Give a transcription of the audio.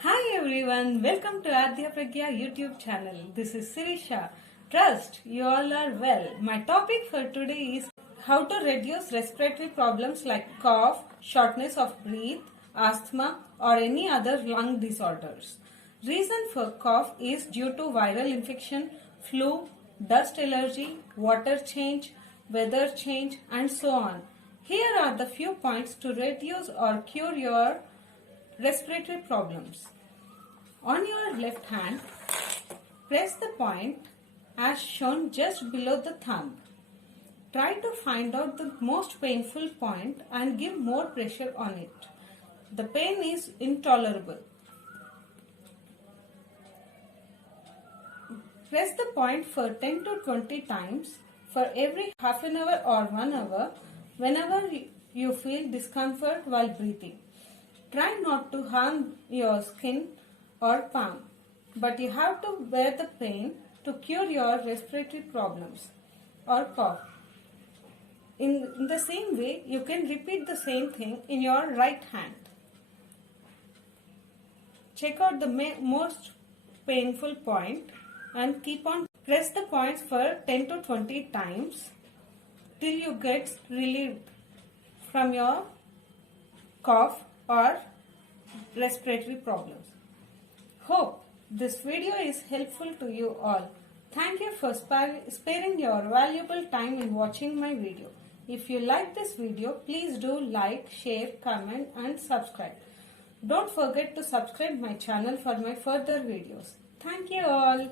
Hi everyone, welcome to Adhya Pragya YouTube channel. This is Sirisha. Trust you all are well. My topic for today is how to reduce respiratory problems like cough, shortness of breath, asthma or any other lung disorders. Reason for cough is due to viral infection, flu, dust allergy, water change, weather change and so on. Here are the few points to reduce or cure your respiratory problems. On your left hand, press the point as shown just below the thumb. Try to find out the most painful point and give more pressure on it. The pain is intolerable. Press the point for 10 to 20 times for every half an hour or 1 hour whenever you feel discomfort while breathing. Try not to harm your skin or palm, but you have to bear the pain to cure your respiratory problems or cough. In the same way, you can repeat the same thing in your right hand. Check out the most painful point and keep on press the points for 10 to 20 times till you get relieved from your cough or respiratory problems. Hope this video is helpful to you all. Thank you for sparing your valuable time in watching my video. If you like this video, please do like, share, comment and subscribe. Don't forget to subscribe my channel for my further videos. Thank you all.